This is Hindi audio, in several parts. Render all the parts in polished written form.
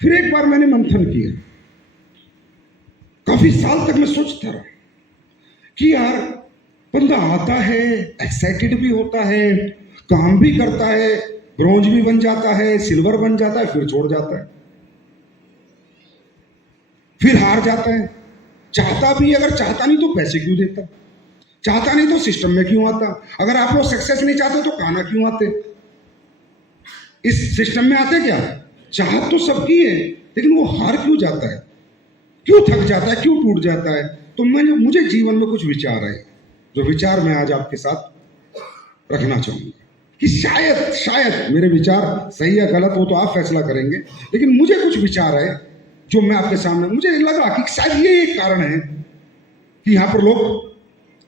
फिर एक बार मैंने मंथन किया, काफी साल तक मैं सोचता रहा कि यार बंदा आता है, एक्साइटेड भी होता है, काम भी करता है, ब्रॉन्ज भी बन जाता है, सिल्वर बन जाता है, फिर छोड़ जाता है, फिर हार जाता है। चाहता भी, अगर चाहता नहीं तो पैसे क्यों देता, चाहता नहीं तो सिस्टम में क्यों आता। अगर आप लोग सक्सेस नहीं चाहते तो खाना क्यों आते, इस सिस्टम में आते क्या। चाहत तो सबकी है, लेकिन वो हार क्यों जाता है, क्यों थक जाता है, क्यों टूट जाता है। तो मुझे जीवन में कुछ विचार है, जो विचार मैं आज आपके साथ रखना चाहूंगा कि शायद मेरे विचार सही या गलत हो तो आप फैसला करेंगे, लेकिन मुझे कुछ विचार है जो मैं आपके सामने, मुझे लगा कि शायद ये एक कारण है कि यहाँ पर लोग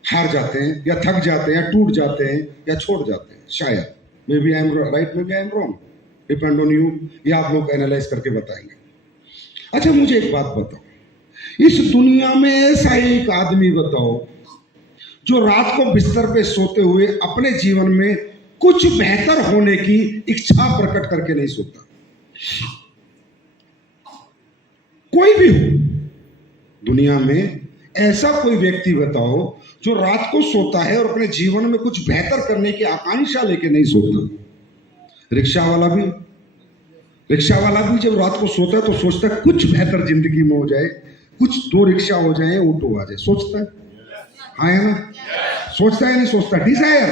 हार जाते हैं या थक जाते हैं या टूट जाते हैं या छोड़ जाते हैं। शायद maybe I am right, maybe I am wrong, depend on you, ये आप लोग एनालाइज करके बताएंगे। अच्छा मुझे एक बात बताओ, इस दुनिया में ऐसा एक आदमी बताओ जो रात को बिस्तर पे सोते हुए अपने जीवन में कुछ बेहतर होने की इच्छा प्रकट करके नहीं सोता। कोई भी हो दुनिया में, ऐसा कोई व्यक्ति बताओ जो रात को सोता है और अपने जीवन में कुछ बेहतर करने की आकांक्षा लेके नहीं सोता। रिक्शा वाला भी जब रात को सोता है तो सोचता है कुछ बेहतर जिंदगी में हो जाए, कुछ 2 रिक्शा हो जाए, ऑटो आ जाए, सोचता है, हाँ है ना, सोचता है नहीं सोचता, डिजायर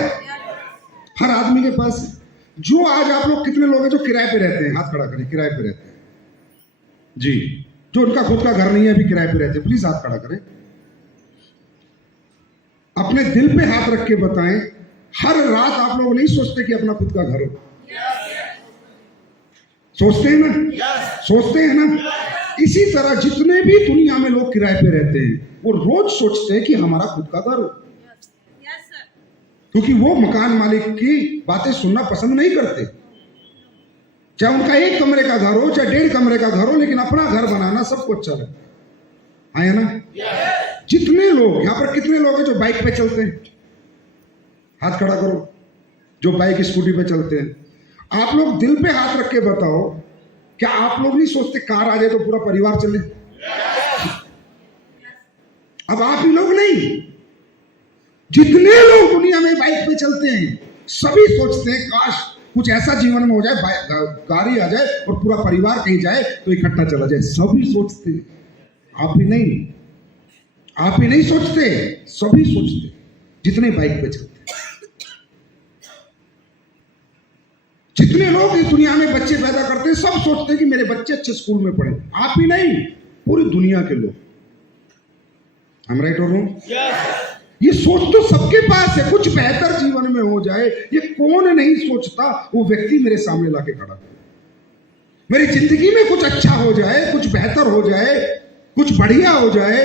हर आदमी के पास। जो आज आप लोग कितने लोग हैं जो किराए पे रहते हैं, हाथ खड़ा करें, किराए पे रहते हैं जी, जो उनका खुद का घर नहीं है, अभी किराए पे रहते हैं, प्लीज हाथ खड़ा करें। अपने दिल पे हाथ रख के बताएं, हर रात आप लोग नहीं सोचते कि अपना खुद का घर हो, सोचते हैं ना, सोचते हैं ना। इसी तरह जितने भी दुनिया में लोग किराए पे रहते हैं वो रोज सोचते हैं कि हमारा खुद का घर हो, क्योंकि वो मकान मालिक की बातें सुनना पसंद नहीं करते। चाहे उनका 1 कमरे का घर हो, चाहे 1.5 कमरे का घर हो, लेकिन अपना घर बनाना सबको अच्छा लगता है ना। जितने लोग यहाँ पर, कितने लोग हैं जो बाइक पे चलते हैं, हाथ खड़ा करो, जो बाइक स्कूटी पे चलते हैं। आप लोग दिल पे हाथ रख के बताओ, क्या आप लोग नहीं सोचते कार आ जाए तो पूरा परिवार चले। अब आप ही लोग नहीं, जितने लोग दुनिया में बाइक पे चलते हैं सभी सोचते हैं काश कुछ ऐसा जीवन में हो जाए, गाड़ी आ जाए और पूरा परिवार कहीं जाए तो इकट्ठा चला जाए। सभी सोचते हैं, आप ही नहीं सोचते, सभी सोचते जितने बाइक पे चलते। जितने लोग इस दुनिया में बच्चे पैदा करते हैं सब सोचते हैं कि मेरे बच्चे अच्छे स्कूल में पढ़े। आप ही नहीं, पूरी दुनिया के लोग। हम राइट और रॉन्ग? ये सोच तो सबके पास है, कुछ बेहतर जीवन में हो जाए। ये कौन नहीं सोचता, वो व्यक्ति मेरे सामने लाके खड़ा करे, मेरी जिंदगी में कुछ अच्छा हो जाए, कुछ बेहतर हो जाए, कुछ बढ़िया हो जाए।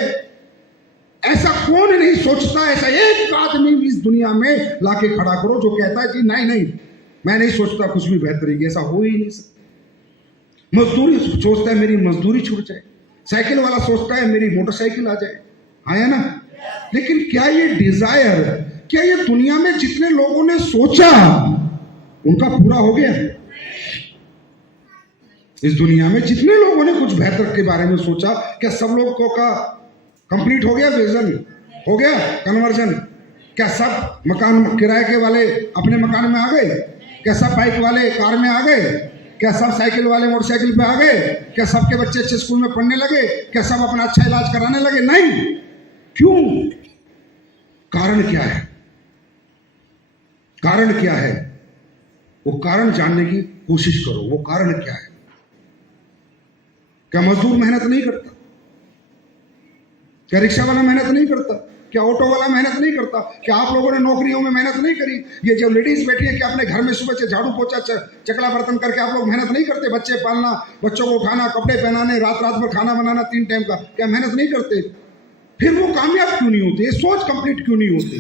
ऐसा कौन नहीं सोचता। ऐसा एक आदमी इस दुनिया में लाके खड़ा करो जो कहता है कि नहीं मैं नहीं सोचता कुछ भी बेहतरी की, ऐसा हो ही नहीं सकता। मजदूरी सोचता है मेरी मजदूरी छूट जाए, साइकिल वाला सोचता है मेरी मोटरसाइकिल आ जाए, है ना। लेकिन क्या ये डिजायर, क्या ये दुनिया में जितने लोगों ने सोचा उनका पूरा हो गया? इस दुनिया में जितने लोगों ने कुछ बेहतर के बारे में सोचा, क्या सब लोगों का कंप्लीट हो गया? विजन हो गया? कन्वर्जन? क्या सब मकान किराए के वाले अपने मकान में आ गए? क्या सब बाइक वाले कार में आ गए? क्या सब साइकिल वाले मोटरसाइकिल पे आ गए? क्या सबके बच्चे अच्छे स्कूल में पढ़ने लगे? क्या सब अपना अच्छा इलाज कराने लगे? नहीं। क्यों? कारण क्या है? कारण क्या है? वो कारण जानने की कोशिश करो। वो कारण क्या है? क्या मजदूर मेहनत नहीं करता? क्या रिक्शा वाला मेहनत नहीं करता? क्या ऑटो वाला मेहनत नहीं करता? क्या आप लोगों ने नौकरियों में मेहनत नहीं करी? ये जो लेडीज बैठी है, क्या अपने घर में सुबह से झाड़ू पोछा चकला बर्तन करके आप लोग मेहनत नहीं करते? बच्चे पालना, बच्चों को उठाना, कपड़े पहनाने, रात भर खाना बनाना 3 टाइम का, क्या मेहनत नहीं करते? फिर वो कामयाब क्यों नहीं होते? सोच कंप्लीट क्यों नहीं होती?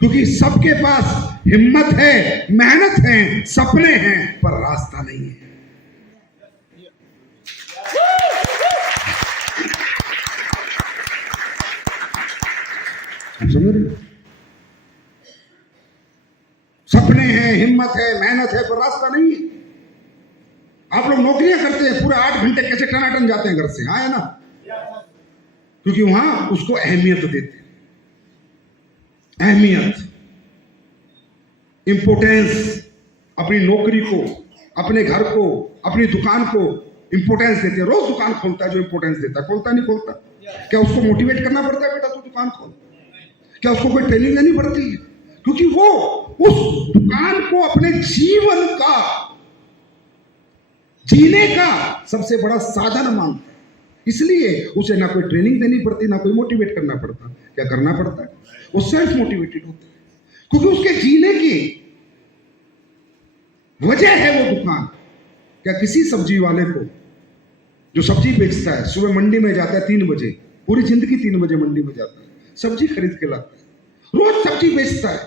क्योंकि सबके पास हिम्मत है, मेहनत है, सपने हैं, पर रास्ता नहीं है। समझ रहे? सपने हैं, हिम्मत है, मेहनत है, पर रास्ता नहीं है। आप लोग नौकरियां करते हैं, पूरे 8 घंटे कैसे टनाटन जाते हैं घर से, हाँ है ना, क्योंकि वहां उसको अहमियत देते हैं, अहमियत, इंपोर्टेंस, अपनी नौकरी को, अपने घर को, अपनी दुकान को इंपोर्टेंस देते हैं। रोज दुकान खोलता है जो इंपोर्टेंस देता है, खोलता नहीं खोलता? क्या उसको मोटिवेट करना पड़ता है, बेटा तू दुकान खोल? क्या उसको कोई ट्रेनिंग देनी पड़ती है? क्योंकि वो उस दुकान को अपने जीवन का, जीने का सबसे बड़ा साधन मानता है, इसलिए उसे ना कोई ट्रेनिंग देनी पड़ती, ना कोई मोटिवेट करना पड़ता। क्या करना पड़ता है? वो सेल्फ मोटिवेटेड होता है, क्योंकि उसके जीने की वजह है वो दुकान। क्या किसी सब्जी वाले को जो सब्जी बेचता है, सुबह मंडी में जाता है 3 बजे, पूरी जिंदगी 3 बजे मंडी में जाता है, सब्जी खरीद के लाता है, रोज सब्जी बेचता है,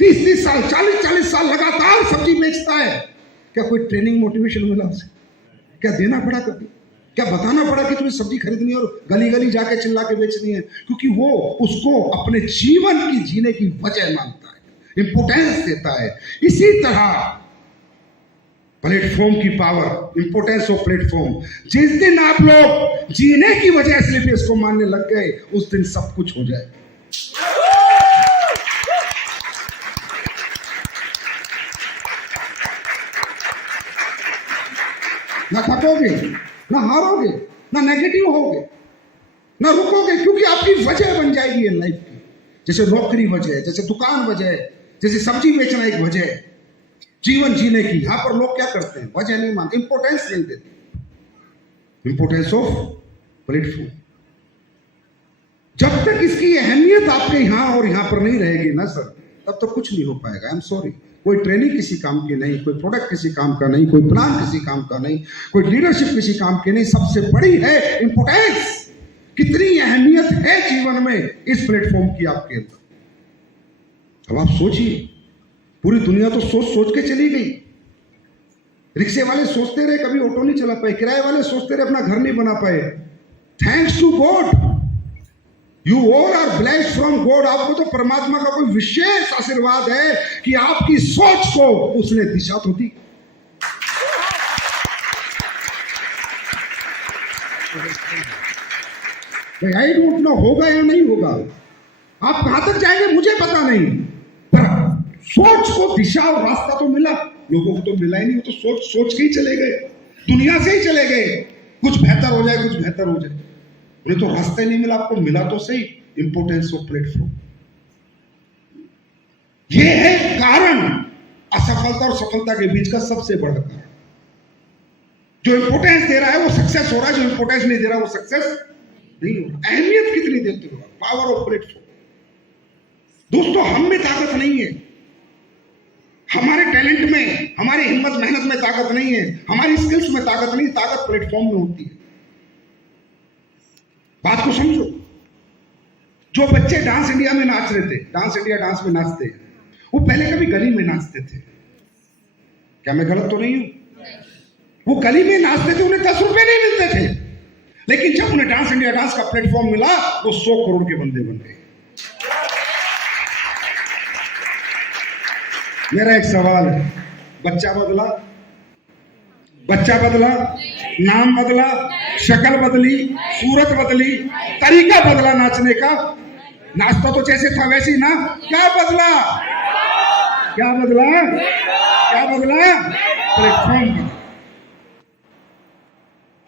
30-30 साल, 40-40 साल लगातार सब्जी बेचता है, क्या कोई ट्रेनिंग मोटिवेशन मिला उसे? क्या देना पड़ा कभी? क्या बताना पड़ा कि तुम्हें सब्जी खरीदनी है और गली गली जाके चिल्ला के बेचनी है? क्योंकि वो उसको अपने जीवन की जीने की वजह मानता है, इंपोर्टेंस देता है। इसी तरह प्लेटफॉर्म की पावर, इंपोर्टेंस ऑफ प्लेटफॉर्म, जिस दिन आप लोग जीने की वजह से इसको मानने लग गए, उस दिन सब कुछ हो जाएगा। ना थकोगे, ना हारोगे, ना नेगेटिव होगे, ना रुकोगे, क्योंकि आपकी वजह बन जाएगी लाइफ की। जैसे नौकरी वजह है, जैसे दुकान वजह है, जैसे सब्जी बेचना एक वजह है जीवन जीने की। यहां पर लोग क्या करते हैं? वजह नहीं मानते, इंपोर्टेंस नहीं देते। Importance of platform. जब तक इसकी अहमियत आपके यहां और यहां पर नहीं रहेगी ना सर, तब तक कुछ नहीं हो पाएगा। आई एम सॉरी, कोई ट्रेनिंग किसी काम की नहीं, कोई प्रोडक्ट किसी काम का नहीं, कोई प्लान किसी काम का नहीं, कोई लीडरशिप किसी काम की नहीं। सबसे बड़ी है इंपोर्टेंस। कितनी अहमियत है जीवन में इस प्लेटफॉर्म की आपके अंदर। अब आप सोचिए, पूरी दुनिया तो सोच सोच के चली गई। रिक्शे वाले सोचते रहे कभी ऑटो नहीं चला पाए, किराए वाले सोचते रहे अपना घर नहीं बना पाए। Thanks to God, you all are blessed from God. आपको तो परमात्मा का कोई विशेष आशीर्वाद है कि आपकी सोच को उसने दिशा तो दी। आई डोंट नो होगा या नहीं होगा, आप कहां तक जाएंगे मुझे पता नहीं, पर सोच को दिशा और रास्ता तो मिला। लोगों को तो मिला ही नहीं, वो तो सोच सोच के ही चले गए, दुनिया से ही चले गए। कुछ बेहतर हो जाए, कुछ बेहतर हो जाए, उन्हें तो रास्ता ही नहीं मिला। आपको मिला तो सही इंपोर्टेंस ऑफ प्लेटफॉर्म। यह है कारण, असफलता और सफलता के बीच का सबसे बड़ा कारण। जो इंपोर्टेंस दे रहा है वो सक्सेस हो रहा है, जो इंपोर्टेंस नहीं दे रहा वो सक्सेस नहीं हो रहा। अहमियत कितनी देते हो? Power of platform. दोस्तों, हम में ताकत नहीं है, हमारे टैलेंट में, हमारी हिम्मत मेहनत में ताकत नहीं है, हमारी स्किल्स में ताकत नहीं, ताकत प्लेटफॉर्म में होती है। बात को समझो। जो बच्चे डांस इंडिया में नाच रहे थे, डांस इंडिया डांस में नाचते हैं, वो पहले कभी गली में नाचते थे। क्या मैं गलत तो नहीं हूं? वो गली में नाचते थे, उन्हें 10 रुपए नहीं मिलते थे, लेकिन जब उन्हें डांस इंडिया डांस का प्लेटफॉर्म मिला, वो 100 करोड़ के बंदे बन गए। मेरा एक सवाल है, बच्चा बदला? बच्चा बदला, नाम बदला, शक्ल बदली, सूरत बदली, तरीका बदला नाचने का। नाचता तो जैसे था वैसे ही ना। क्या बदला? क्या बदला? क्या बदला? प्लेटफॉर्म बदला।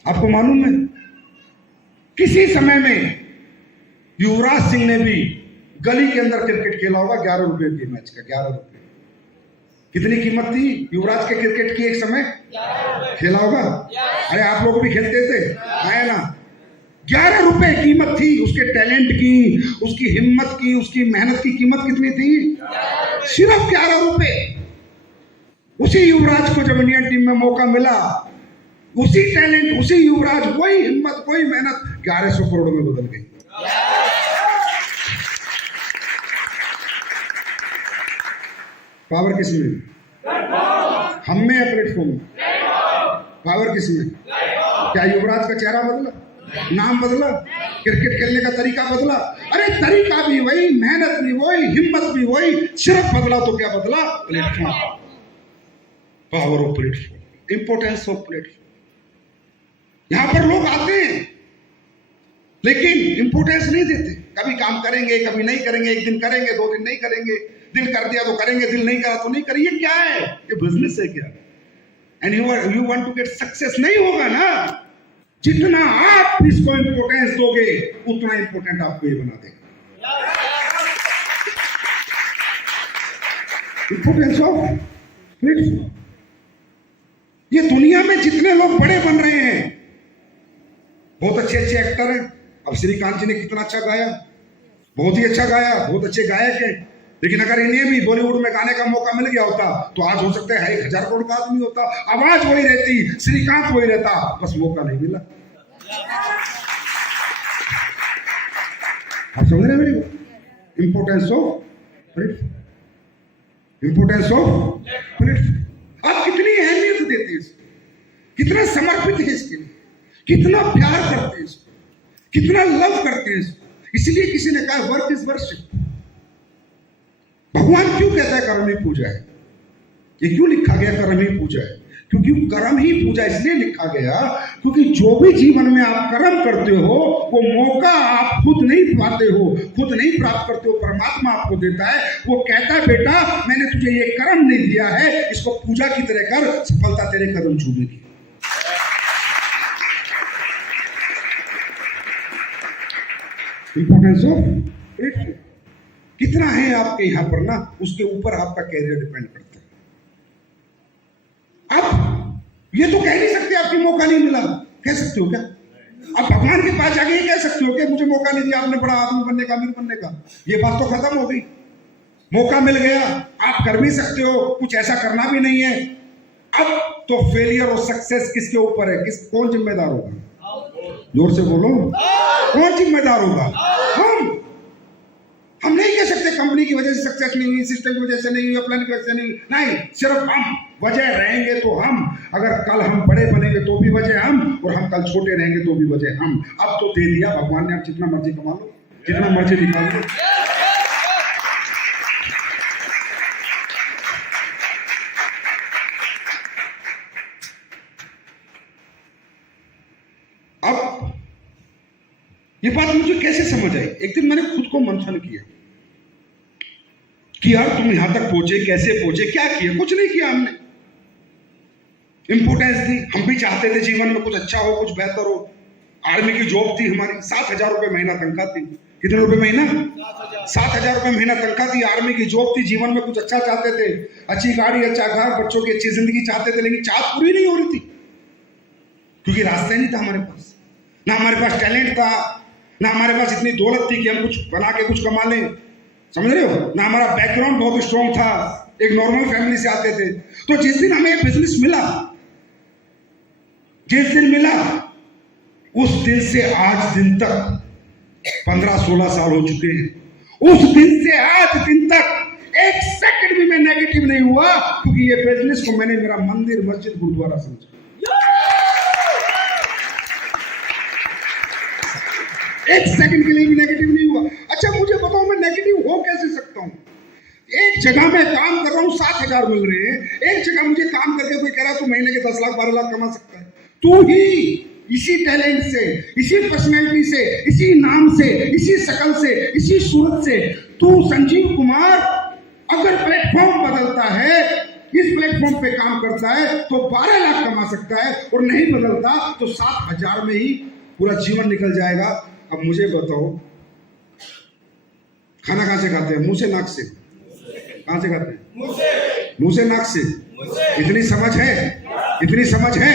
आपको मालूम है, किसी समय में युवराज सिंह ने भी गली के अंदर क्रिकेट खेला होगा 11 रुपए के मैच का। 11 रुपए कितनी कीमत थी युवराज के क्रिकेट की? एक समय खेला होगा। अरे आप लोग भी खेलते थे, है ना? 11 रुपए कीमत थी उसके टैलेंट की, उसकी हिम्मत की, उसकी मेहनत की कीमत कितनी थी? सिर्फ 11 रुपए। उसी युवराज को जब इंडियन टीम में मौका मिला, उसी टैलेंट, उसी युवराज, वही हिम्मत, वही मेहनत 1100 करोड़ में बदल गई। पावर किसमें? हम में या प्लेटफॉर्म में? पावर किसमें? क्या युवराज का चेहरा बदला, नाम बदला, क्रिकेट खेलने का तरीका बदला? अरे तरीका भी वही, मेहनत भी वही, हिम्मत भी वही, सिर्फ बदला तो क्या बदला? Platform. Power of platform. Importance of platform. यहां पर लोग आते हैं लेकिन इंपोर्टेंस नहीं देते। कभी काम करेंगे, कभी नहीं करेंगे, एक दिन करेंगे, 2 दिन नहीं करेंगे, दिल कर दिया तो करेंगे, दिल नहीं करा तो नहीं करेंगे। ये क्या है? ये बिजनेस है क्या? And you want to get success? नहीं होगा ना। जितना आप इसको इंपोर्टेंस दोगे उतना इंपोर्टेंट आपको ये बना देगा। Importance of platform. ये दुनिया में जितने लोग बड़े बन रहे हैं, बहुत अच्छे अच्छे एक्टर हैं। अब श्रीकांत जी ने कितना अच्छा गाया, बहुत ही अच्छा गाया, बहुत अच्छे गायक हैं। लेकिन अगर इन्हें भी बॉलीवुड में गाने का मौका मिल गया होता तो आज हो सकता है 1000 करोड़ का आदमी होता, आवाज वही रहती, श्रीकांत वही रहता, बस मौका नहीं मिला। आप समझ रहे हैं? Importance of platform, importance of platform. आप कितनी अहमियत देते हैं इसको, कितना समर्पित है इसके लिए, कितना प्यार करते हैं इसको, कितना लव करते हैं इसको। इसलिए किसी ने कहा वर्क इज वर्शिप। भगवान क्यों कहता है कर्म ही पूजा है? ये क्यों लिखा गया कर्म ही पूजा है? क्योंकि कर्म ही पूजा इसलिए लिखा गया क्योंकि जो भी जीवन में आप कर्म करते हो वो मौका आप खुद नहीं पाते हो, खुद नहीं प्राप्त करते हो, परमात्मा आपको देता है। वो कहता है बेटा मैंने तुझे ये कर्म नहीं दिया है, इसको पूजा की तरह कर, सफलता तेरे कदम चूमेगी। इंपोर्टेंस ऑफ प्लेटफॉर्म कितना है आपके यहां पर ना, उसके ऊपर आपका कैरियर डिपेंड करता है। आप ये तो कह नहीं सकते आपकी मौका नहीं मिला, कह सकते हो क्या? आप भगवान के पास जाके ये कह सकते हो कि मुझे मौका नहीं दिया आपने बड़ा आदमी बनने का, अमीर बनने का? ये बात तो खत्म हो गई। मौका मिल गया, आप कर भी सकते हो, कुछ ऐसा करना भी नहीं है। अब तो फेलियर और सक्सेस किसके ऊपर है? कौन जिम्मेदार होगा? जोर से बोलो, कौन जिम्मेदार होगा? हम नहीं कह सकते कंपनी की वजह से सक्सेस नहीं हुई, सिस्टम की वजह से नहीं हुई, प्लान की वजह से नहीं, सिर्फ हम वजह रहेंगे तो हम। अगर कल हम बड़े बनेंगे तो भी वजह हम, और हम कल छोटे रहेंगे तो भी वजह हम। अब तो दे दिया भगवान ने, आप जितना मर्जी कमा लो, जितना मर्जी निकाल लो। अब ये बात मुझे कैसे समझ आई? एक दिन मैंने खुद को मंथन किया कि यार तुम यहां तक पहुंचे, कैसे पहुंचे, क्या किया? कुछ नहीं किया हमने। इंपोर्टेंस दी, हम भी चाहते थे जीवन में कुछ अच्छा हो, कुछ बेहतर हो। आर्मी की जॉब थी हमारी, 7,000 रुपए महीना तनख्वाह थी। कितने रुपए महीना? 7,000 रुपए महीना तनख्वाह थी। आर्मी की जॉब थी, जीवन में कुछ अच्छा चाहते थे, अच्छी गाड़ी, अच्छा घर, बच्चों की अच्छी जिंदगी चाहते थे, लेकिन चाहत पूरी नहीं हो रही थी क्योंकि रास्ता नहीं था हमारे पास। ना हमारे पास टैलेंट था, ना हमारे पास इतनी दौलत थी कि हम कुछ बना के कुछ कमा लें, समझ रहे हो? ना हमारा बैकग्राउंड बहुत स्ट्रॉन्ग था, एक नॉर्मल फैमिली से आते थे। तो जिस दिन हमें बिजनेस मिला, जिस दिन मिला, उस दिन से आज दिन तक 15-16 साल हो चुके हैं। उस दिन से आज दिन तक एक सेकंड भी मैं नेगेटिव नहीं हुआ, क्योंकि ये बिजनेस को मैंने मेरा मंदिर, मस्जिद, गुरुद्वारा समझा। एक सेकंड के लिए भी नेगेटिव नहीं हुआ। अच्छा मुझे बताओ मैं नेगेटिव हो कैसे सकता हूं? एक जगह मैं काम कर रहा हूं, 7,000 मिल रहे हैं। एक जगह मुझे काम करके कोई कह रहा है तू महीने के 10 लाख 12 लाख कमा सकता है। तू ही इसी टैलेंट से, इसी पर्सनैलिटी से, इसी नाम से, इसी शक्ल से, इसी सूरत से तू संजीव कुमार अगर प्लेटफॉर्म बदलता है, इस प्लेटफॉर्म पे काम करता है तो 12 लाख कमा सकता है, और नहीं बदलता तो 7,000 में ही पूरा जीवन निकल जाएगा। अब मुझे बताओ खाना कहां से खाते हैं? मुंह से, नाक से? कहां से खाते हैं? मुंह से, नाक से। इतनी समझ है, इतनी समझ है,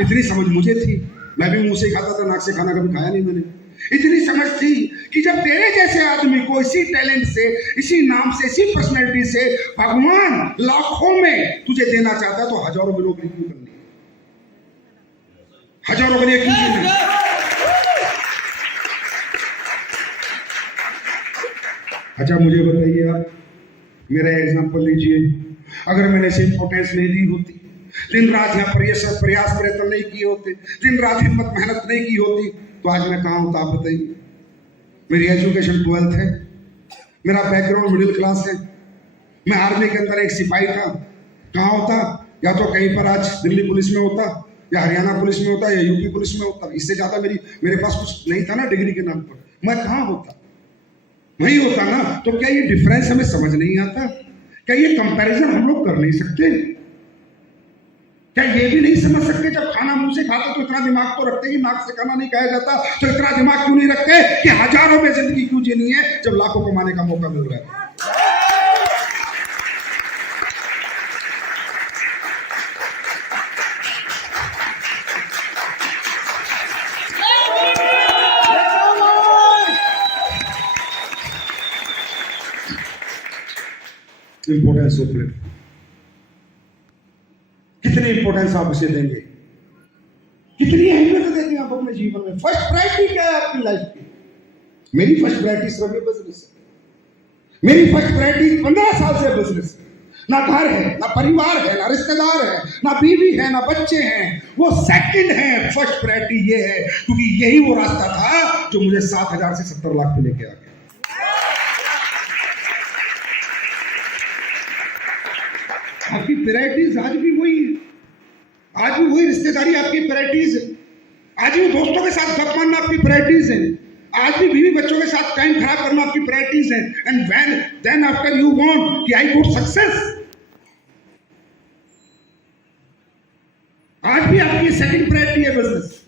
इतनी समझ मुझे थी। मैं भी मुंह से खाता था, नाक से खाना कभी खाया नहीं मैंने। इतनी समझ थी कि जब तेरे जैसे आदमी को इसी टैलेंट से, इसी नाम से, इसी पर्सनैलिटी से भगवान लाखों में तुझे देना चाहता है तो हजारों में नौकरी क्यों करनी? हजारों के लिए क्यों करनी? अच्छा मुझे बताइए आप, मेरा एग्जांपल लीजिए। अगर मैंने इसे इंपोर्टेंस नहीं दी होती, दिन रात यहाँ प्रयास प्रयत्न नहीं किए होते, दिन रात हिम्मत मेहनत नहीं की होती, तो आज मैं कहाँ होता? आप बताइए। मेरी एजुकेशन 12th है, मेरा बैकग्राउंड मिडिल क्लास है, मैं आर्मी के अंदर एक सिपाही था, कहाँ होता? या तो कहीं पर आज दिल्ली पुलिस में होता, या हरियाणा पुलिस में होता, या यूपी पुलिस में होता। इससे ज्यादा मेरे पास कुछ नहीं था ना डिग्री के नाम पर, मैं कहाँ होता, वही होता ना। तो क्या ये डिफरेंस हमें समझ नहीं आता? क्या ये कंपैरिजन हम लोग कर नहीं सकते? क्या ये भी नहीं समझ सकते जब खाना मुंह से खाते तो इतना दिमाग तो रखते कि नाक से खाना नहीं खाया जाता, तो इतना दिमाग क्यों नहीं रखते कि हजारों में जिंदगी क्यों जीनी है जब लाखों कमाने का मौका मिल रहा है? इंपोर्टेंस ऑफ प्लेटफॉर्म, कितनी इंपोर्टेंस आप इसे देंगे, कितनी अहमियत देंगे आप अपने जीवन में? फर्स्ट प्रायोरिटी क्या है आपकी लाइफ की? मेरी फर्स्ट प्रायोरिटी सिर्फ ये बिजनेस है। मेरी फर्स्ट प्रायोरिटी 15 साल से बिजनेस है। ना घर है, ना परिवार है, ना रिश्तेदार है, ना बीवी है, ना बच्चे हैं, वो सेकंड है। फर्स्ट प्रायोरिटी ये है, क्योंकि यही वो रास्ता था जो मुझे 7,000 से 70 लाख पे लेके आ गया। आपकी प्रायोरिटीज आज भी वही है, आज भी वही रिश्तेदारी आपकी प्रायोरिटीज है, आज भी दोस्तों के साथ गप मारना आपकी प्रायोरिटीज है, आज भी बीवी बच्चों के साथ टाइम खराब करना आपकी प्रायोरिटीज है। And when then after you want कि आई गुड सक्सेस, आज भी आपकी सेकंड प्रायोरिटी है बिजनेस।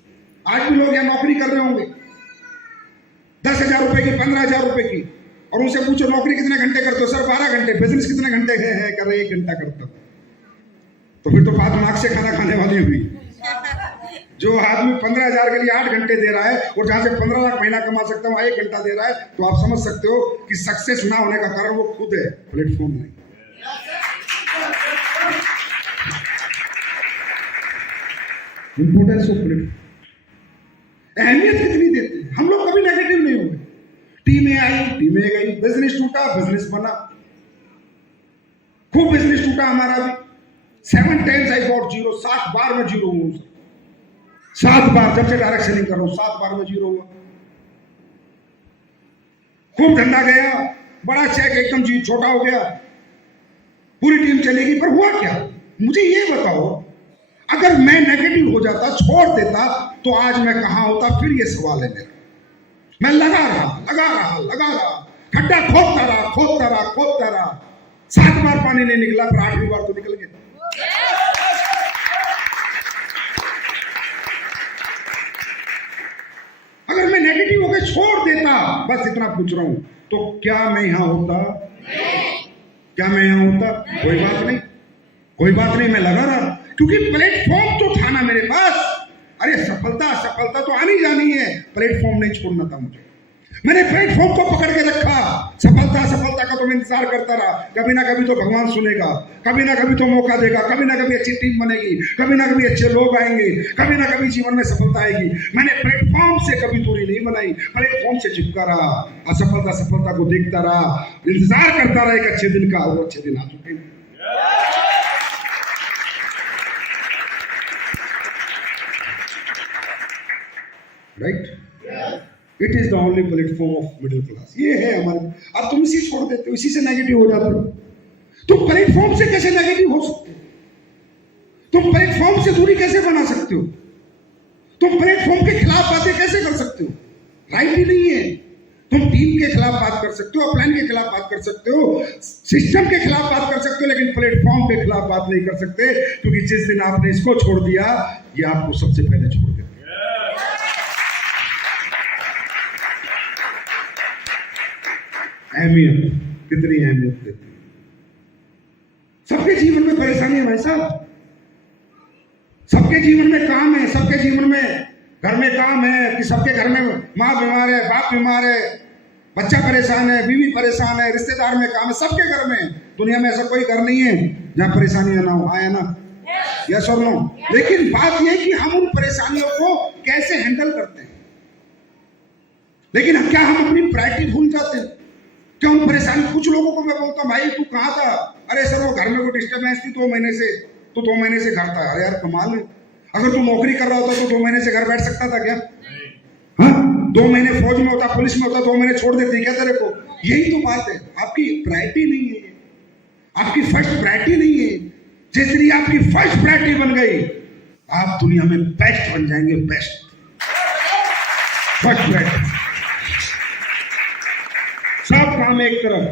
आज भी लोग यहाँ नौकरी कर रहे होंगे 10,000 रुपए की, 15,000 रुपए की, और उनसे पूछो नौकरी कितने घंटे करते हो? सर 12 घंटे। बिजनेस कितने घंटे है? कर रहे 1 घंटा करता। तो फिर तो बात नाक से खाना खाने वाली हुई। जो आदमी 15,000 के लिए 8 घंटे दे रहा है और जहां से 15 लाख महीना कमा सकता है वहां 1 घंटा दे रहा है, तो आप समझ सकते हो कि सक्सेस ना होने का कारण वो खुद है, प्लेटफॉर्म नहीं। इंपोर्टेंस ऑफ प्लेटफॉर्म, अहमियत कितनी देते हैं हम लोग? कभी नेगेटिव नहीं हुए। टीमें आई, टीमें गई, बिजनेस टूटा, बिजनेस बना, खूब बिजनेस टूटा हमारा भी। 7 times I got zero, 7 बार में जीरो हूं, 7 बार। जब से डायरेक्ट सेलिंग कर रहा हूं 7 बार में जीरो हुआ। खूब धंधा गया, बड़ा चेक एकदम जी छोटा हो गया, पूरी टीम चलेगी, पर हुआ क्या? मुझे ये बताओ, अगर मैं नेगेटिव हो जाता, छोड़ देता, तो आज मैं कहां होता? फिर ये सवाल है मेरा। मैं लगा रहा, खड्डा खोदता रहा। 7 बार पानी नहीं निकला, पर 8वीं बार तो निकल गया। अगर मैं नेगेटिव होकर छोड़ देता, बस इतना पूछ रहा हूं, तो क्या मैं यहां होता? क्या मैं यहां होता? कोई बात नहीं, मैं लगा रहा, क्योंकि प्लेटफॉर्म तो था ना मेरे पास। अरे सफलता तो आनी जानी है, प्लेटफॉर्म नहीं छोड़ना था मुझे। मैंने प्लेटफॉर्म को पकड़ के रखा। सफलता का तो मैं इंतजार करता रहा। कभी ना कभी तो भगवान सुनेगा, कभी ना कभी तो मौका देगा, कभी ना कभी अच्छी टीम बनेगी, कभी ना कभी अच्छे लोग आएंगे, कभी ना कभी जीवन में सफलता आएगी। मैंने प्लेटफॉर्म से कभी दूरी नहीं बनाई, प्लेटफॉर्म से चिपका रहा, असफलता को देखता रहा, इंतजार करता रहा एक अच्छे दिन का। वो अच्छे दिन आ चुके हैं। Right? It is the only platform of middle class. ये है हमारे। अब तुम इसी छोड़ देते हो, इसी से नेगेटिव हो जाते हो। तुम प्लेटफॉर्म से कैसे नेगेटिव हो सकते हो? तुम प्लेटफॉर्म से दूरी कैसे बना सकते हो? तुम प्लेटफॉर्म के खिलाफ बातें कैसे कर सकते हो? राइट ही नहीं है। तुम टीम के खिलाफ बात कर सकते हो, प्लान के खिलाफ बात कर सकते हो, सिस्टम के खिलाफ बात कर सकते हो, लेकिन प्लेटफॉर्म के खिलाफ बात नहीं कर सकते, क्योंकि जिस दिन आपने इसको छोड़ दिया, ये आपको सबसे पहले छोड़ देगा। अहमियत, कितनी अहमियत देती है। सबके जीवन में परेशानी है भाई साहब, सबके जीवन में काम है, सबके जीवन में घर में काम है, कि सबके घर में माँ बीमार है, बाप बीमार है, बच्चा परेशान है, बीवी परेशान है, रिश्तेदार में काम है, सबके घर में। दुनिया में ऐसा कोई घर नहीं है जहाँ परेशानियां ना हो। आया ना? यस और नो? लेकिन बात यह कि हम उन परेशानियों को कैसे हैंडल करते हैं। लेकिन क्या हम अपनी प्रायोरिटी भूल जाते हैं? क्या उन परेशानी? कुछ लोगों को मैं बोलता हूँ, भाई तू कहाँ था? अरे सर वो घर में कोई डिस्टर्बेंस थी, 2 महीने से, तो 2 महीने से घर था। अरे यार कमाल है, अगर तू नौकरी कर रहा होता तो 2 महीने से घर बैठ सकता था क्या? हाँ, 2 महीने फौज में होता, पुलिस में होता, 2 महीने छोड़ देते क्या तेरे को? यही तो बात है, आपकी प्रायोरिटी नहीं है, आपकी फर्स्ट प्रायोरिटी नहीं है। जिस दिन ये आपकी फर्स्ट प्रायोरिटी बन गई, आप दुनिया में बेस्ट बन जाएंगे, बेस्ट। First priority. सब काम एक तरफ,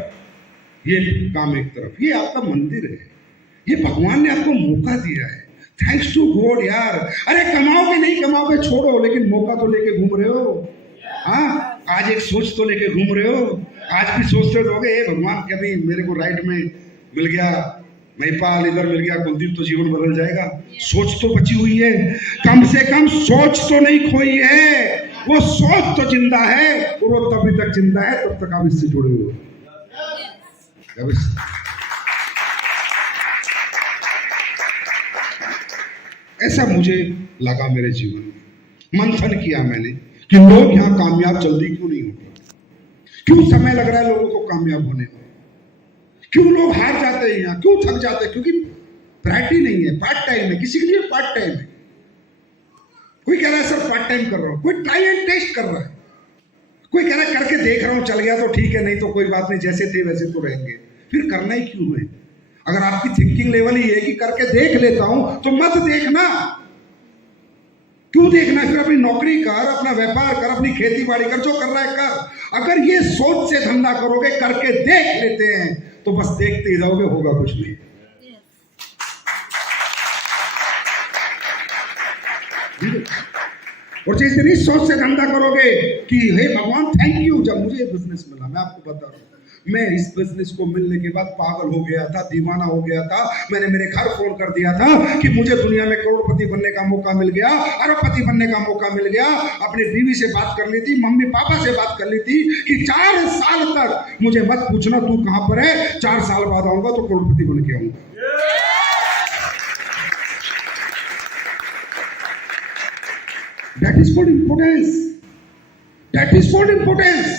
ये काम एक तरफ। ये आपका मंदिर है, ये भगवान ने आपको मौका दिया है। थैंक्स टू गॉड यार। अरे कमाओगे नहीं कमाओगे छोड़ो, लेकिन मौका तो लेके घूम रहे हो। हाँ, आज एक सोच तो लेके घूम रहे हो। आज भी सोचते रहोगे भगवान कभी मेरे को राइट में मिल गया, महिपाल इधर मिल गया, कुलदीप, तो जीवन बदल जाएगा। सोच तो बची हुई है, कम से कम सोच तो नहीं खोई है। वो सोच तो जिंदा है, और वो तभी तक जिंदा है तब तक आप इससे जुड़े हुए। ऐसा मुझे लगा मेरे जीवन में। मंथन किया मैंने कि लोग यहाँ कामयाब जल्दी क्यों नहीं होते, क्यों समय लग रहा है लोगों को कामयाब होने में, क्यों लोग हार जाते हैं यहाँ, क्यों थक जाते हैं? क्योंकि प्रायोरिटी नहीं है, पार्ट टाइम है। किसी के लिए पार्ट टाइम है। कोई कह रहा है सर पार्ट टाइम कर रहा हूं, कोई ट्राई एंड टेस्ट कर रहा है, कोई कह रहा है करके देख रहा हूं, चल गया तो ठीक है, नहीं तो कोई बात नहीं, जैसे थे वैसे तो रहेंगे। फिर करना ही क्यों है? अगर आपकी थिंकिंग लेवल ही है कि करके देख लेता हूं, तो मत देखना। क्यों देखना? फिर अपनी नौकरी कर, अपना व्यापार कर, अपनी खेती बाड़ी कर, जो कर रहा है कर। अगर ये सोच से धंधा करोगे, करके देख लेते हैं, तो बस देखते ही रहोगे, होगा कुछ नहीं। और जिस दिन इस सोच से धंधा करोगे कि हे भगवान थैंक यू, जब मुझे बिजनेस मिला, मैं आपको बता रहा हूं, मैं इस बिजनेस को मिलने के बाद पागल हो गया था, दीवाना हो गया था। मैंने मेरे घर फोन कर दिया था कि मुझे दुनिया में करोड़पति बनने का मौका मिल गया, अरबपति बनने का मौका मिल गया। अपनी बीवी से बात कर ली थी, मम्मी पापा से बात कर ली थी कि 4 साल तक मुझे मत पूछना तू कहां पर है, 4 साल बाद आऊंगा तो करोड़पति बन के आऊंगा। That is called importance. That is called importance.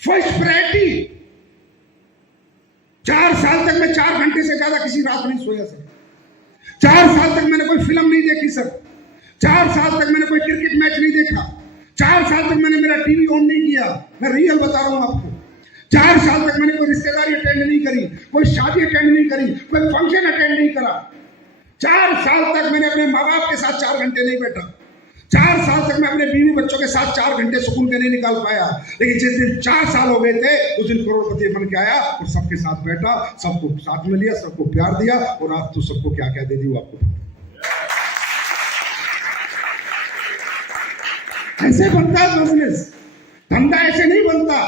First priority. 4 साल तक मैं 4 घंटे से ज्यादा किसी रात नहीं सोया सर। 4 साल तक मैंने कोई फिल्म नहीं देखी सर। 4 साल तक मैंने कोई क्रिकेट मैच नहीं देखा। 4 साल तक मैंने मेरा टीवी ऑन नहीं किया। मैं रियल बता रहा हूं आपको। 4 साल तक मैंने कोई रिश्तेदारी अटेंड नहीं करी, कोई शादी अटेंड नहीं करी, कोई फंक्शन अटेंड नहीं करा। 4 साल तक मैंने अपने माँ बाप के साथ 4 घंटे नहीं बैठा। 4 साल तक मैं अपने बीवी बच्चों के साथ 4 घंटे सुकून के नहीं निकाल पाया। लेकिन जिस दिन 4 साल हो गए थे, उस दिन करोड़पति बन के आया और सबके साथ बैठा, सबको साथ में लिया, सबको प्यार दिया, और आज तो सबको क्या क्या दे दी वो आपको। ऐसे बनता है बिजनेस। धंधा ऐसे नहीं बनता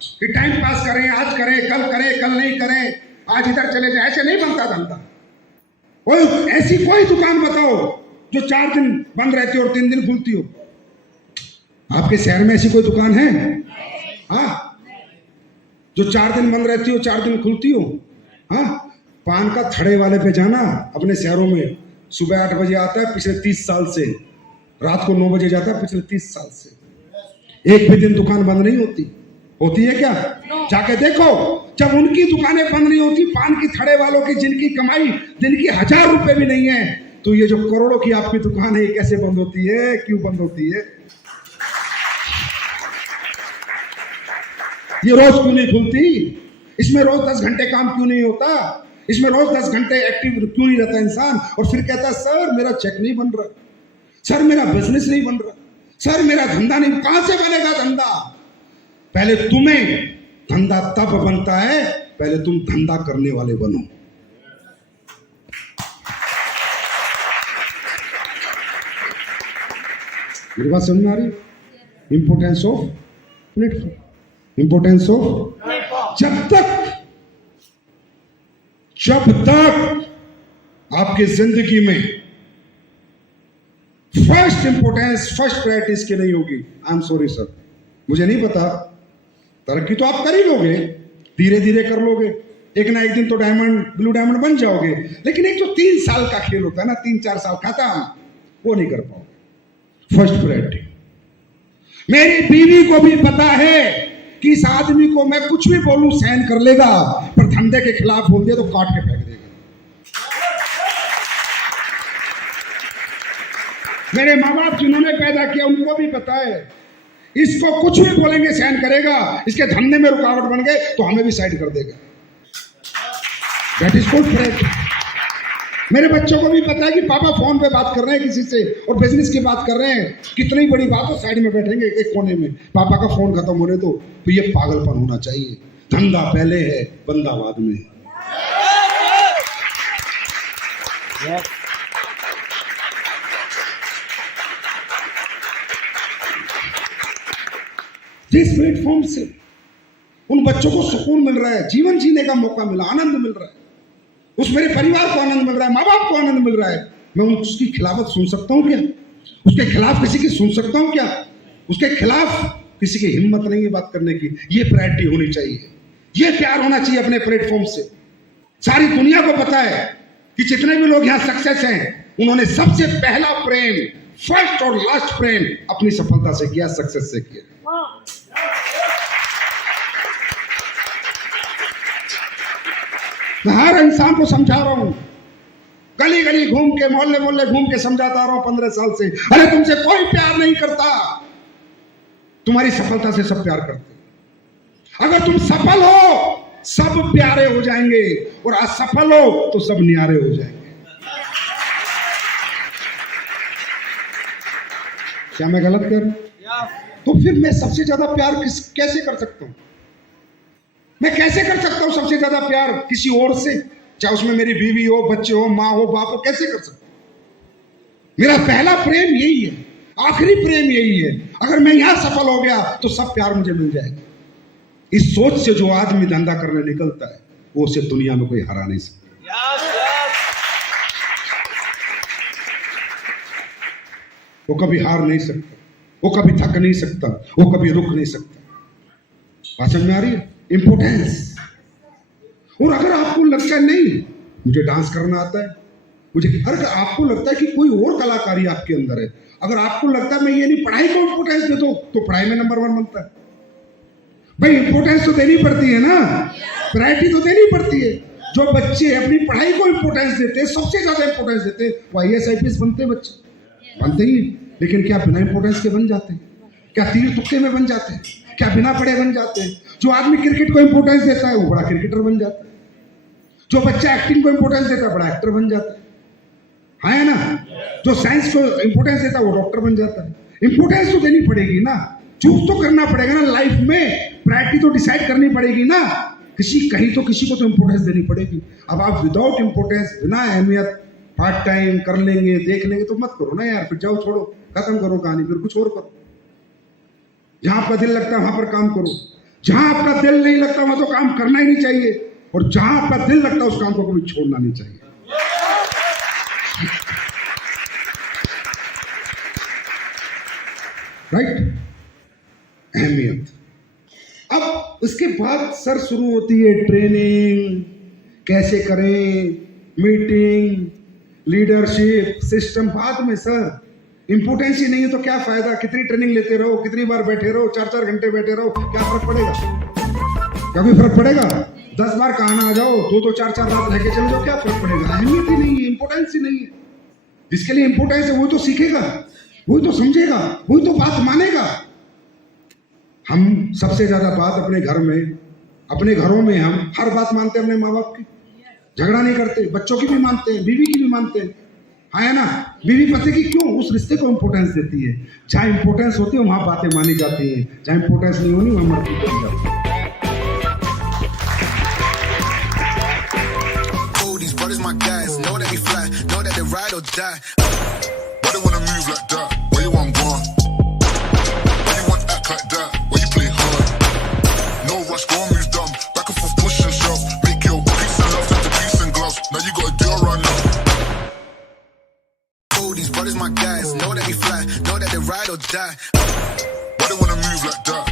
कि टाइम पास करें, आज करें, कल नहीं करें, आज इधर चले जाए, ऐसे नहीं बनता धंधा। ऐसी कोई दुकान बताओ जो 4 दिन बंद रहती हो और 3 दिन खुलती हो। आपके शहर में ऐसी कोई दुकान है? हाँ, जो 4 दिन बंद रहती हो, 4 दिन खुलती हो। हाँ, पान का थड़े वाले पे जाना अपने शहरों में, सुबह 8 बजे आता है पिछले 30 साल से, रात को 9 बजे जाता है पिछले 30 साल से। एक भी दिन दुकान बंद नहीं होती। होती है क्या? जाके देखो। जब उनकी दुकानें बंद नहीं होती, पान की थड़े वालों की, जिनकी कमाई दिन की 1000 रुपए भी नहीं है, तो ये जो करोड़ों की आपकी दुकान है, ये कैसे बंद होती है? क्यों बंद होती है? ये रोज क्यों नहीं खुलती? इसमें रोज 10 घंटे काम क्यों नहीं होता? इसमें रोज 10 घंटे एक्टिव क्यों नहीं रहता इंसान? और फिर कहता है सर मेरा चेक नहीं बन रहा, सर मेरा बिजनेस नहीं बन रहा, सर मेरा धंधा नहीं। कहां से बनेगा धंधा? पहले तुम्हें धंधा तब बनता है, पहले तुम धंधा करने वाले बनो। मेरी बात समझ में आ रही? Importance of platform, importance of. जब तक आपकी जिंदगी में फर्स्ट इंपोर्टेंस, फर्स्ट प्रायोरिटी इसकी नहीं होगी, आई एम सॉरी सर, मुझे नहीं पता। तरक्की तो आप कर ही लोगे, धीरे धीरे कर लोगे, एक ना एक दिन तो डायमंड, ब्लू डायमंड बन जाओगे। लेकिन एक जो 3 साल का खेल होता है ना, 3-4 साल खत्म, वो नहीं कर पाओगे। First priority. मेरी बीवी को भी पता है कि इस आदमी को मैं कुछ भी बोलूं सहन कर लेगा, पर धंधे के खिलाफ बोल दिया तो काट के फेंक देगा। मेरे माँ बाप जिन्होंने पैदा किया उनको भी पता है, इसको कुछ भी बोलेंगे सहन करेगा, इसके धंधे में रुकावट बन गए तो हमें भी साइड कर देगा। That is called priority. मेरे बच्चों को भी पता है कि पापा फोन पे बात कर रहे हैं किसी से और बिजनेस की बात कर रहे हैं, कितनी बड़ी बात हो, साइड में बैठेंगे एक कोने में, पापा का फोन खत्म होने दो। तो ये पागलपन होना चाहिए। धंधा पहले है, बंदा बाद में। जिस प्लेटफॉर्म से उन बच्चों को सुकून मिल रहा है, जीवन जीने का मौका मिला, आनंद मिल रहा है, उस मेरे परिवार को आनंद मिल रहा है, माँ बाप को आनंद मिल रहा है, मैं उसकी खिलाफत सुन सकता हूँ क्या? उसके खिलाफ किसी की सुन सकता हूँ क्या? उसके खिलाफ किसी की हिम्मत नहीं है बात करने की। ये प्रायोरिटी होनी चाहिए, ये प्यार होना चाहिए अपने प्लेटफॉर्म से। सारी दुनिया को पता है कि जितने भी लोग यहाँ सक्सेस हैं, उन्होंने सबसे पहला प्रेम, फर्स्ट और लास्ट प्रेम अपनी सफलता से किया, सक्सेस से किया। मैं हर इंसान को समझा रहा हूं, गली गली घूम के, मोहल्ले मोहल्ले घूम के समझाता रहा हूं 15 साल से। अरे तुमसे कोई प्यार नहीं करता, तुम्हारी सफलता से सब प्यार करते। अगर तुम सफल हो, सब प्यारे हो जाएंगे, और असफल हो तो सब न्यारे हो जाएंगे। क्या मैं गलत कर? तो फिर मैं सबसे ज्यादा प्यार कैसे कर सकता हूं? मैं कैसे कर सकता हूं सबसे ज्यादा प्यार किसी और से? चाहे उसमें मेरी बीवी हो, बच्चे हो, माँ हो, बाप हो, कैसे कर सकता हूं? मेरा पहला प्रेम यही है, आखिरी प्रेम यही है। अगर मैं यहां सफल हो गया तो सब प्यार मुझे मिल जाएगा। इस सोच से जो आदमी धंधा करने निकलता है, वो उसे दुनिया में कोई हरा नहीं सकता। वो कभी हार नहीं सकता, वो कभी थक नहीं सकता, वो कभी रुक नहीं सकता। बात समझ में आ रही है? इंपोर्टेंस। और अगर आपको लगता है नहीं मुझे डांस करना आता है, मुझे, अगर आपको लगता है कि कोई और कलाकारी आपके अंदर है, अगर आपको लगता है मैं ये नहीं पढ़ाई को इंपोर्टेंस दे दो, तो पढ़ाई में नंबर 1 बनता है। भाई इंपोर्टेंस तो देनी पड़ती है ना, प्रायोरिटी तो देनी पड़ती है। जो बच्चे अपनी पढ़ाई को इंपोर्टेंस देते हैं, सबसे ज्यादा इंपोर्टेंस देते हैं, वो IAS IPS बनते हैं। बच्चे बनते ही, लेकिन क्या बिना इंपोर्टेंस के बन जाते हैं? क्या तीर तुक्के में बन जाते हैं? क्या बिना पढ़े बन जाते हैं? जो आदमी क्रिकेट को इंपोर्टेंस देता है, वो बड़ा क्रिकेटर बन जाता है। जो बच्चा एक्टिंग को इंपोर्टेंस देता है, बड़ा एक्टर बन जाता है ना? जो साइंस को इंपोर्टेंस देता है, वो डॉक्टर बन जाता है। इंपोर्टेंस तो देनी पड़ेगी ना, चूज तो करना पड़ेगा ना, लाइफ में प्रायोरिटी तो डिसाइड करनी पड़ेगी ना। कहीं तो किसी को तो इंपोर्टेंस देनी पड़ेगी। अब आप विदाउट इंपोर्टेंस, बिना अहमियत, पार्ट टाइम कर लेंगे, देख लेंगे, तो मत करो ना यार। फिर जाओ, छोड़ो, खत्म करो कहानी, फिर कुछ और करो। जहां आपका दिल लगता है वहां पर काम करो। जहां आपका दिल नहीं लगता वहां तो काम करना ही नहीं चाहिए, और जहां आपका दिल लगता है उस काम को कभी छोड़ना नहीं चाहिए। राइट? अहमियत। अब उसके बाद सर शुरू होती है ट्रेनिंग, कैसे करें, मीटिंग, लीडरशिप, सिस्टम। बाद में सर इंपोर्टेंस ही नहीं है तो क्या फायदा? कितनी ट्रेनिंग लेते रहो, कितनी बार बैठे रहो, 4-4 घंटे बैठे रहो, क्या फर्क पड़ेगा? क्या कोई फर्क पड़ेगा? 10 बार कहना आ जाओ, 2-2, 4-4 रात रह के चले जाओ, क्या फर्क पड़ेगा? अहमियत ही नहीं है, इंपोर्टेंस ही नहीं है। जिसके लिए इंपोर्टेंस है वही तो सीखेगा, वही तो समझेगा, वही तो बात मानेगा। हम सबसे ज्यादा बात अपने घर में, अपने घरों में हम हर बात मानते हैं अपने माँ बाप की, झगड़ा नहीं करते, बच्चों की भी मानते हैं, बीवी की भी मानते हैं, है ना? बीवी पति की क्यों? उस रिश्ते को इंपोर्टेंस देती है। जहाँ इंपोर्टेंस होती है वहां बातें मानी जाती है, जहाँ इंपोर्टेंस नहीं होनी वहां मर्जी करी जाती है। My guys know that we fly, know that they ride or die. Why they wanna move like that?